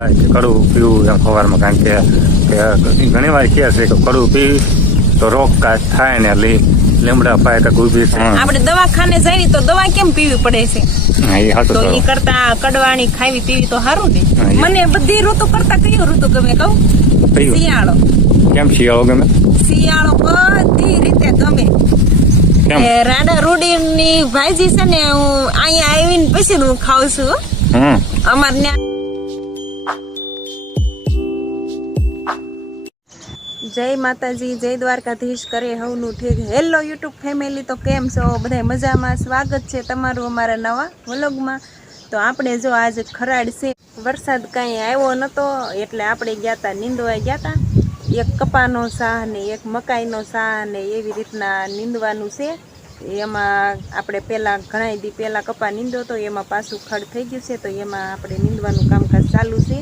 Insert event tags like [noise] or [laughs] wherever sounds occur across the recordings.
કડવું પીવું એમ સવારમાં કારણ કે ઘણી વાર કહે છે કે કડવું પીવી તો રોગ થાય ને લીમડા પાય તક ઊભી થાય આપણે દવાખાને જઈએ તો દવા કેમ પીવી પડે છે? હા, એ હાચું તો તો ઈ કરતા કડવાણી ખાવી પીવી તો સારું ને. મને બધી ઋતુ કરતા કયું ઋતુ ગમે કહું? શિયાળો. કેમ શિયાળો ગમે? શિયાળો બધી રીતે ગમે. રાડા રૂડીની ભાજી છે ને હું અહીંયા આવીને પછી હું ખાઉં છું હો. હમ. ત્યાં જય માતાજી, જય દ્વારકાધીશ કરે હવનું ઠીક હેલો યુટ્યુબ ફેમિલી તો કેમ છો? બધા મજામાં? સ્વાગત છે તમારું અમારા નવા વ્લોગમાં. તો આપણે જો આજે ખરાડ છે, વરસાદ કાંઈ આવ્યો નહોતો એટલે આપણે ગયા હતા નીંદવા ગયા હતા એક કપાનો શાહ ને એક મકાઈનો શાહ ને એવી રીતના નીંદવાનું છે. એમાં આપણે પહેલાં ઘણા દી પહેલાં કપા નીંદો તો એમાં પાછું ખડ થઈ ગયું છે, તો એમાં આપણે નીંદવાનું કામકાજ ચાલુ છે.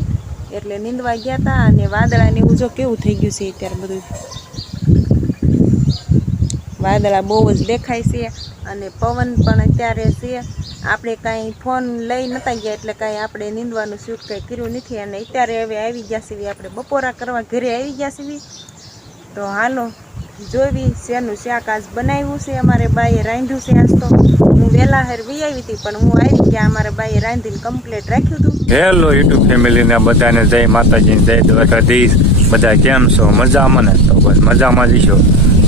એટલે નીંદવા ગયા હતા અને વાદળા ને એવું જો કેવું થઈ ગયું છે અત્યારે બધું. વાદળા બહુ જ દેખાય છે અને પવન પણ અત્યારે છે. આપણે કાંઈ ફોન લઈ નતા ગયા એટલે કાંઈ આપણે નીંદવાનું શૂટ કંઈ કર્યું નથી અને અત્યારે હવે આવી ગયા છીએ. આપણે બપોરા કરવા ઘરે આવી ગયા છીએ. તો હાલો જોવી શેનું શાકાશ બનાવ્યું છે, અમારે બાઈએ રાંધ્યું છે આજ તો. હું વહેલા વી આવી હતી, પણ હું આવી કે અમારે બાઈએ રાંધીને કમ્પ્લીટ રાખ્યું હતું. હેલો યુટ્યુબ ફેમિલીને બધાને જય માતાજી જય દ્વારકાધીશ. બધા કેમ છો? મજામાં ને? તો બસ મજામાં જઈશો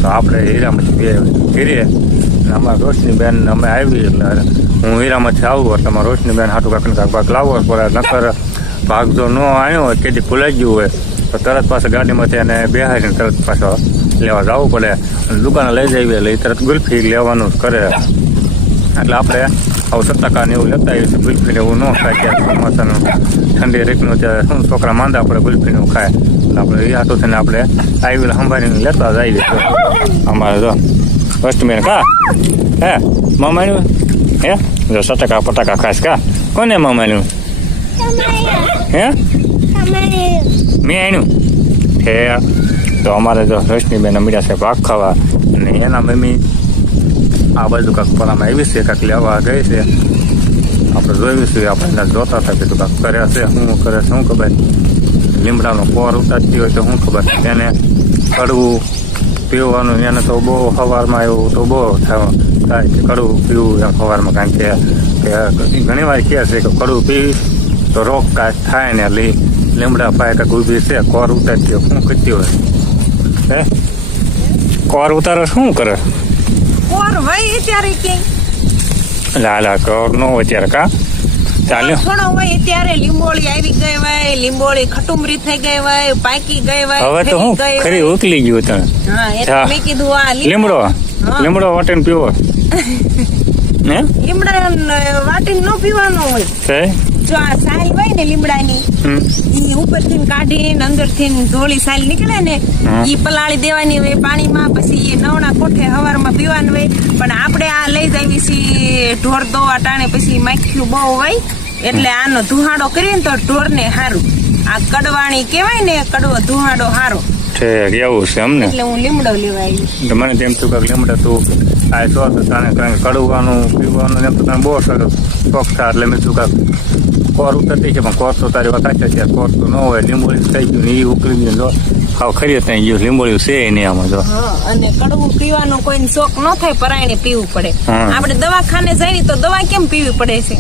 તો આપણે હીરામાંથી બે ઘીરે. અને અમારા રોશનીબેન, અમે આવી એટલે હું હીરામાંથી આવું, એટલે અમારા રોશનીબેન હાટું કાંક ને કાંક ભાગ લાવવો પડે નકર ભાગ જો ન આવ્યો હોય, કે ખુલાઈ ગયું હોય, તો તરત પાછા ગાડીમાંથી એને બેહારીને તરત પાછો લેવા જવું પડે. દુકાને લઈ જઈએ એટલે તરત ગુલ્ફી લેવાનું કરે. એટલે આપણે આવું સત્તાકા ને એવું લેતા આવીએ છીએ ગુલ્ફીને એવું ન ખાય ત્યારે ચોમાસાનું. ઠંડી રીતનું ત્યારે શું છોકરા માંદા આપણે ગુલ્ફી નું ખાય. એટલે આપણે એ હાથો થઈને આપણે આવી સંભાળીને લેતા જ આવીએ છીએ. અમારે તો કસ્ટમર કા? હે મામાનું? હે? જો સટકા પટાકા ખાસ કા? કોને મામાનું? હે? મેં આણ્યું હે તો અમારે જો રશ્મિબેન મળ્યા છે ભાગ ખાવા. અને એના મમ્મી આ બાજુ કાંક પરામાં આવી છે, કાંક લેવા ગઈ છે. આપણે જોયું છે, આપણે એને જોતા હતા, કીધું કાંક કરે છે, શું કરે છે, શું ખબર. લીમડાનો કોર ઉતારતી હોય તો શું ખબર. એને કડવું પીવાનું, એને તો બહુ સવારમાં એવું તો બહુ થાય કે કડવું પીવું એમ સવારમાં કારણ કે ઘણી વાર કહે છે કે કડવું પીવી તો રોગ કાંઈ થાય ને લી, લીમડા પાય કાંક ઊભી છે, કોર ઉતારતી હોય, શું કરતી હોય. હે? કોર ઉતારો શું કરે? કોર હોય અત્યારે ક્યાંય લાલા કોર નો અત્યારે કા? ચાલ્યો. થોડો હોય ત્યારે લીંબોળી આવી ગઈ હોય લીંબોળી ખટુમરી થઈ ગઈ હોય પાકી ગઈ હોય હવે તો હું ખરી ઉકલી ગયું તને. હા મેં કીધું આ લીમ- લીમડો. લીમડો વાટીને પીવો. [laughs] હે? લીમડા વાટીને ન પીવાનો હોય. જો આ સાલ હોય ને લીમડાની ઈ ઉપરથી કાઢીને અંદરથી ધોળી સાલ નીકળે ને ઈ પલાળી દેવાની હોય પાણીમાં પછી એ નવણા કોઠે હવારમાં પીવાનું હોય. પણ આપણે આ લઈ જઈએ છીએ ઢોર દોવા ટાણે પછી માખ્યું બહુ હોય એટલે આનો ધુહાડો કરીએ ને તો ઢોરને સારું આ કડવાણી કહેવાય ને કડવો ધુહાડો સારો છે એવું છે એમને એટલે હું લીમડો લેવા આવી. મને તેમ થયું કે લીમડો તું આ તો તને કંઈ કડવાનું પીવાનું એમ તો તને બહુ સરસ શોખ થાય એટલે મેં કાંક કોર ઉતરતી છે પણ કોર તો તારી વખત છે કોર તો ન હોય લીંબોળી થઈ ગયું ને એ ઉકળી ગયું જો હાવ ખરી ત્યાં ગયું લીંબોળી છે નહીં આમાં જો. અને કડવું પીવાનો કોઈ શોખ ન થાય પરાયણે પીવું પડે. આપણે દવાખાને જઈએ તો દવા કેમ પીવી પડે છે?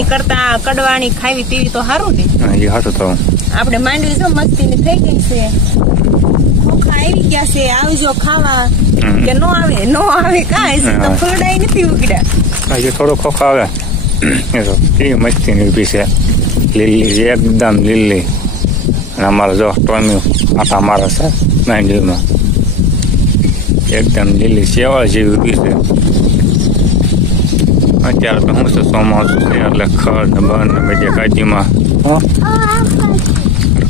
એ કરતા કડવાણી ખાવી પીવી તો સારું ને. એ હાથું તો. આપણે માંડવી જો મસ્તીની થઈ ગઈ છે. ખોખા આવી ગયા છે આવજો ખાવા. કે નો આવે નો આવે કાંઈ તો ફૂલડાઈ નથી ઉગડ્યા. હજી થોડો ખોખો આવે. એ તો મસ્તીની ઊભી છે. લીલી એકદમ લીલી. અને અમારે જો ટોમ્યું આટા મારે છે માંડવીમાં એકદમ લીલી સેવા જેવી ઊભી છે. અત્યારે તો શું છે ચોમાસું છે એટલે ખડ ને બન ને બધી કાજીમાં હો.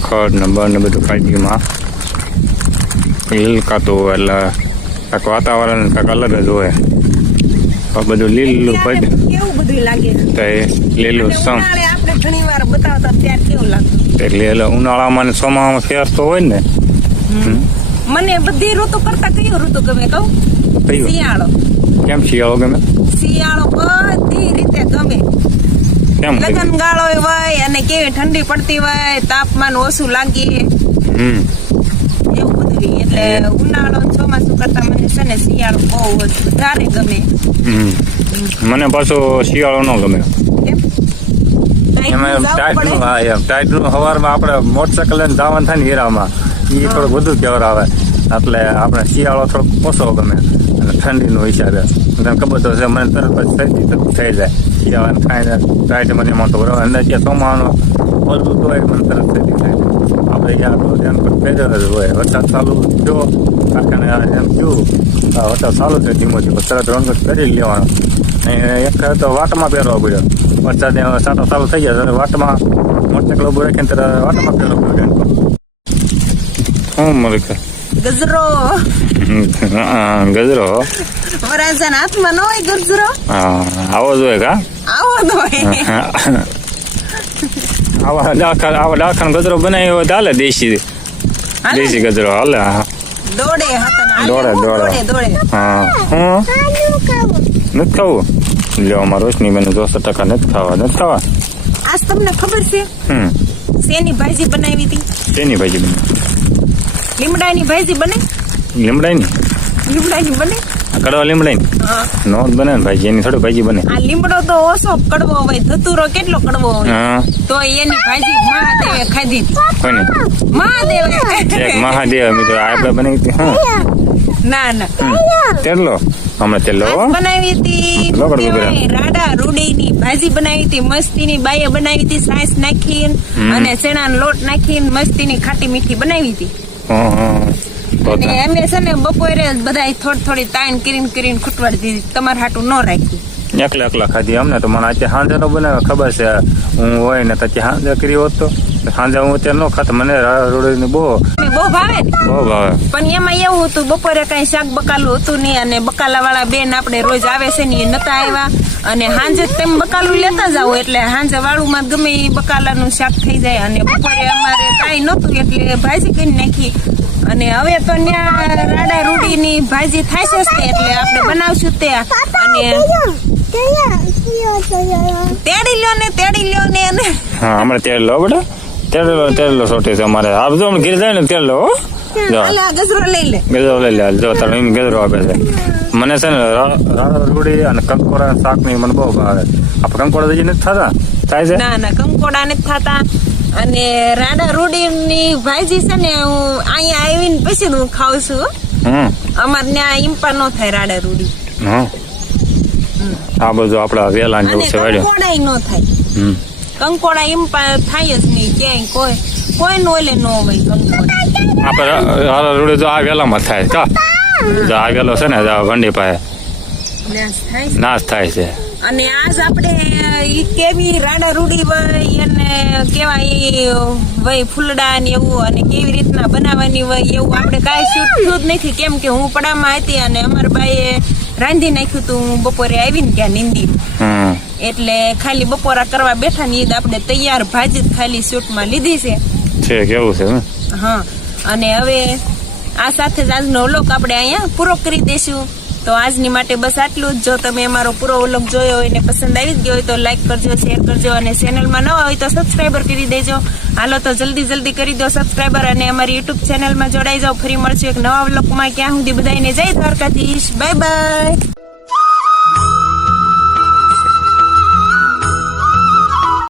ખડ ને બન ને બધું કાજીમાં. લીલકાતું હોય એટલે કાંક વાતાવરણ કાંઈક અલગ જ હોય. તો બધું લીલું પડ કેવું બધું લાગે? તો એ લીલું સમ. આપણે ઘણી બતાવતા ત્યારે કેવું લાગતું એટલે એટલે ઉનાળામાં ને ચોમાસામાં ફેર તો હોય ને. મને બધી ઋતુ કરતા કયો ઋતુ ગમે કહું? શિયાળો. કેમ શિયાળો ગમે? શિયાળો બધી રીતે ગમે. કેમ લગન ગાળો હોય અને કેવી ઠંડી પડતી હોય તાપમાન ઓછું લાગે. હમ. એવું એટલે ઉનાળો ચોમાસું કરતા મને છે ને શિયાળો બહુ વધારે ગમે મને પાછો શિયાળો ન ગમે એમાં ટાઈટનું. હા એમ ટાઈટનું સવારમાં આપણે મોટરસાઇકલ લઈને જવાનું થાય ને હીરામાં એ થોડુંક વધુ કેવર આવે એટલે આપણે શિયાળો થોડોક ઓછો ગમે અને ઠંડીનો હિસાબે તને ખબર તો છે મને તરત જ શરદી થઈ જાય શિયાળાને થાય ને ટાઈટ મને એમાં તો બરાબર. અંદર જે ચોમાનો ઓલું તો મને તરત શરદી થાય આપણે અહીંયા તો ધ્યાન પર પેદલ જ હોય. વરસાદ ચાલુ થયો કારખાને એમ થયું. આ વરસાદ ચાલુ થયો ધીમો ધીમો. તરત રંગ કરી લેવાનો. અને એક તો વાટમાં પહેરવા પડ્યો. વરસાદ એમાં સાટો ચાલુ થઈ ગયા વાટમાં મોટરસાઇકલ ઉભું રાખીને ત્યારે વાટમાં પહેરવા પડ્યો શું મલિક ગજરો. ગજરો. વરાજાના હાથમાં ન હોય ગજરો. હા આવો જોઈએ કા? આવો તો [laughs] આવા ડાખા આવા ડાખાનો ગજરો બનાવ્યો હાલે દેશી? દેશી ગજરો હાલે દોડે. દોડે દોડે. હા. હું? નથી ખાવું. લ્યો અમારા રોશની બેન દોસ્ત ટકા નથી ખાવા. નથી ખાવા? આજ તમને ખબર છે? હમ. શેની ભાજી બનાવી હતી? શેની ભાજી બનાવી લીમડાની ભાજી બને? લીમડાની? લીમડાની બને? કડવા લીમડાઈ નો બને ને ભાજી એની થોડી ભાજી બને. આ લીમડો તો ઓછો કડવો હોય ધતુરો કેટલો કડવો હોય? તો એની ભાજી મહાદેવે ખાધી કોને મહાદેવે. એક મહાદેવ મિત્રો આપણે બનાવી હતી હા. ના ના. તેલો હમણાં તેલો બનાવી હતી. રાડા રૂડી ની ભાજી બનાવી હતી મસ્તી ની બાઈએ બનાવી હતી સાસ નાખીને અને ચણાનો લોટ નાખીને મસ્તીની ખાટી મીઠી બનાવી હતી. હા હા તો અને તો. છે ને બપોરે બધા થોડી થોડી તાણ કરીને કરીને ખૂટવાડી દીધી. તમારે હાટું ન રાખ્યું એકલા એકલા ખાધી અમને તો મને આજે સાંજે નો બનાવે ખબર છે હું હોય ને તો સાંજે કરી હોત. તો સાંજે હું અત્યારે નો ખાતો મને રોડની બહુ બહુ ભાવે બહુ ભાવે. પણ એમાં એવું હતું બપોરે કઈ શાક બકાલું હતું નહીં અને બકાલા વાળા બેન આપણે રોજ આવે છે ને એ નતા આવ્યા. અને સાંજે તેમ બકાલું લેતા જાવ એટલે સાંજે વાળુમાં ગમે એ બકાલાનું શાક થઈ જાય. અને બપોરે અમારે કાંઈ નહોતું એટલે ભાજી કરી નાખી. અને હવે તો ત્યાં રાડા રૂડીની ભાજી થાય છે જ એટલે આપણે બનાવશું તે. અને તેડી લ્યો ને તેડી લ્યો ને અને હા હમણાં તેલ લો બેટા. તેલ લો તેલ લો સોટી છે અમારે. આપજો હમણાં ઘેર જાય ને તેલ લો હો. જો. હાલે આ ગજરો લઈ લે. ગજરો લઈ લે જો તારે એમ ગજરો આપે છે. મને છે ને રા- રાડા રૂડી અને કંકોડા શાકની મને બહુ ભાવે આપણે કંકોડા હજી નથી થતા? થાય છે? ના ના કંકોડા નથી થતા. અને રાડા રૂડીની ભાજી છે ને હું અહીંયા આવીને પછી હું ખાઉં છું. હમ. અમારે ત્યાં ઇમ્પા ન થાય રાડા. રૂડી આ બધું આપડા વેલા ને એવું છે વાડ્યો. કંકોડા ન થાય. હમ. કંકોડા ઇમ્પા થાય જ નહીં ક્યાંય કોઈ કોઈ નો ઓલે ન હોય કંકોડા. આપણે રાડા રૂડી તો આ વેલામાં થાય. કા? આ વેલો છે ને વંડી પાસે નાશ થાય છે. અને આજ આપણે ઈ કેવી રાડા રૂડી હોય અને કેવા ઈ વય ફૂલડા ને એવું અને કેવી રીતના બનાવવાની હોય એવું આપણે કાંઈ શૂટ થયું જ નથી. કેમ કે હું પડામાં હતી અને અમારા બાઈએ રાંધી નાખ્યું તું હું બપોરે આવીને ત્યાં નિંદી. એટલે ખાલી બપોરા કરવા બેઠા ને આપણે તૈયાર ભાજી જ ખાલી શૂટમાં લીધી છે. છે કેવું છે? હા. અને હવે આ સાથે જ આજનો લોક આપણે અહીંયા પૂરો કરી દઈશું. તો આજની માટે બસ આટલું જ. જો તમે અમારો પૂરો વ્લોગ જોયો હોય ને પસંદ આવી જ ગયો હોય તો લાઈક કરજો શેર કરજો અને ચેનલમાં નવા હોય તો સબસ્ક્રાઈબર કરી દેજો. હાલો તો જલ્દી જલ્દી કરી દો સબસ્ક્રાઈબર અને અમારી યુટ્યુબ ચેનલમાં જોડાઈ જાઓ. ફરી મળશું એક નવા વ્લોગમાં. ક્યાં સુધી બધાને જય દ્વારકાધીશ. Bye bye